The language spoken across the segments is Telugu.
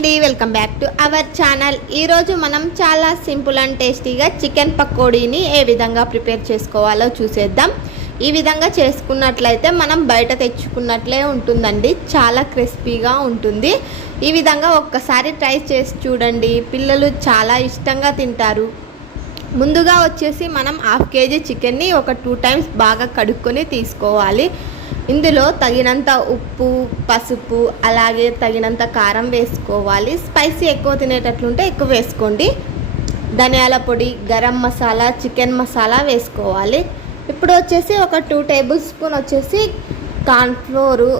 అండి, welcome back to our channel. ఈరోజు మనం చాలా సింపుల్ అండ్ టేస్టీగా చికెన్ పకోడీని ఏ విధంగా ప్రిపేర్ చేసుకోవాలో చూసేద్దాం. ఈ విధంగా చేసుకున్నట్లయితే మనం బయట తెచ్చుకున్నట్లే ఉంటుందండి, చాలా క్రిస్పీగా ఉంటుంది. ఈ విధంగా ఒక్కసారి ట్రై చేసి చూడండి, పిల్లలు చాలా ఇష్టంగా తింటారు. ముందుగా వచ్చేసి మనం 1/2 kg చికెన్ని ఒక 2 times బాగా కడుక్కొని తీసుకోవాలి. ఇందులో తగినంత ఉప్పు, పసుపు, అలాగే తగినంత కారం వేసుకోవాలి. స్పైసీ ఎక్కువ తినేటట్లుంటే ఎక్కువ వేసుకోండి. ధనియాల పొడి, గరం మసాలా, చికెన్ మసాలా వేసుకోవాలి. ఇప్పుడు వచ్చేసి ఒక 2 tablespoon వచ్చేసి కార్న్ఫ్లోరు,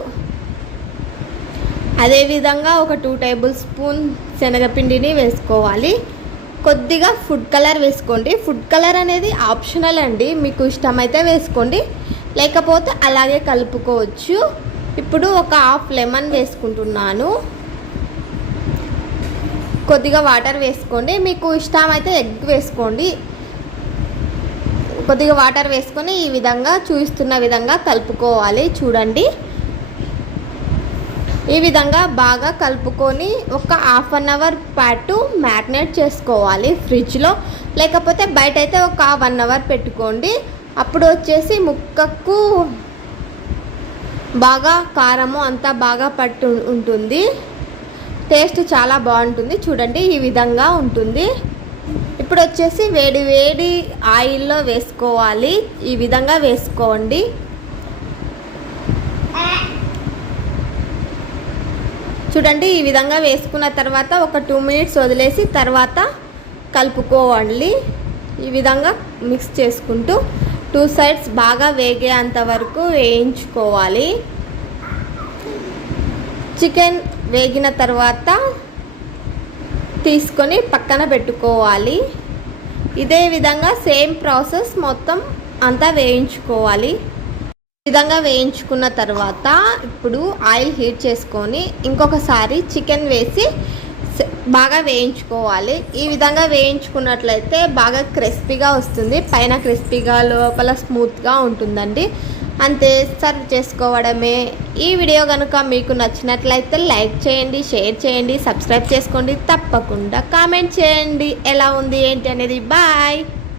అదేవిధంగా ఒక 2 tablespoon శనగపిండిని వేసుకోవాలి. కొద్దిగా ఫుడ్ కలర్ వేసుకోండి. ఫుడ్ కలర్ అనేది ఆప్షనల్ అండి, మీకు ఇష్టమైతే వేసుకోండి, లేకపోతే అలాగే కలుపుకోవచ్చు. ఇప్పుడు ఒక 1/2 lemon వేసుకుంటున్నాను. కొద్దిగా వాటర్ వేసుకోండి, మీకు ఇష్టమైతే ఎగ్ వేసుకోండి. కొద్దిగా వాటర్ వేసుకొని ఈ విధంగా చూపిస్తున్న విధంగా కలుపుకోవాలి. చూడండి, ఈ విధంగా బాగా కలుపుకొని ఒక 1/2 hour పాటు మ్యారినేట్ చేసుకోవాలి ఫ్రిడ్జ్లో, లేకపోతే బయట అయితే ఒక 1 hour పెట్టుకోండి. అప్పుడు వచ్చేసి ముక్కకు బాగా కారము అంతా బాగా పట్టు ఉంటుంది, టేస్ట్ చాలా బాగుంటుంది. చూడండి, ఈ విధంగా ఉంటుంది. ఇప్పుడు వచ్చేసి వేడి వేడి ఆయిల్లో వేసుకోవాలి. ఈ విధంగా వేసుకోండి. చూడండి, ఈ విధంగా వేసుకున్న తర్వాత ఒక 2 minutes వదిలేసి తర్వాత కలుపుకోవాలి. ఈ విధంగా మిక్స్ చేసుకుంటూ 2 sides బాగా వేగేంత వరకు వేయించుకోవాలి. చికెన్ వేగిన తర్వాత తీసుకొని పక్కన పెట్టుకోవాలి. ఇదే విధంగా సేమ్ ప్రాసెస్ మొత్తం అంతా వేయించుకోవాలి. ఈ విధంగా వేయించుకున్న తర్వాత ఇప్పుడు ఆయిల్ హీట్ చేసుకొని ఇంకొకసారి చికెన్ వేసి బాగా వేయించుకోవాలి. ఈ విధంగా వేయించుకున్నట్లయితే బాగా క్రిస్పీగా వస్తుంది, పైన క్రిస్పీగా లోపల స్మూత్గా ఉంటుందండి. అంతే, సర్వ్ చేసుకోవడమే. ఈ వీడియో కనుక మీకు నచ్చినట్లయితే లైక్ చేయండి, షేర్ చేయండి, సబ్స్క్రైబ్ చేసుకోండి, తప్పకుండా కామెంట్ చేయండి ఎలా ఉంది ఏంటి అనేది. బాయ్.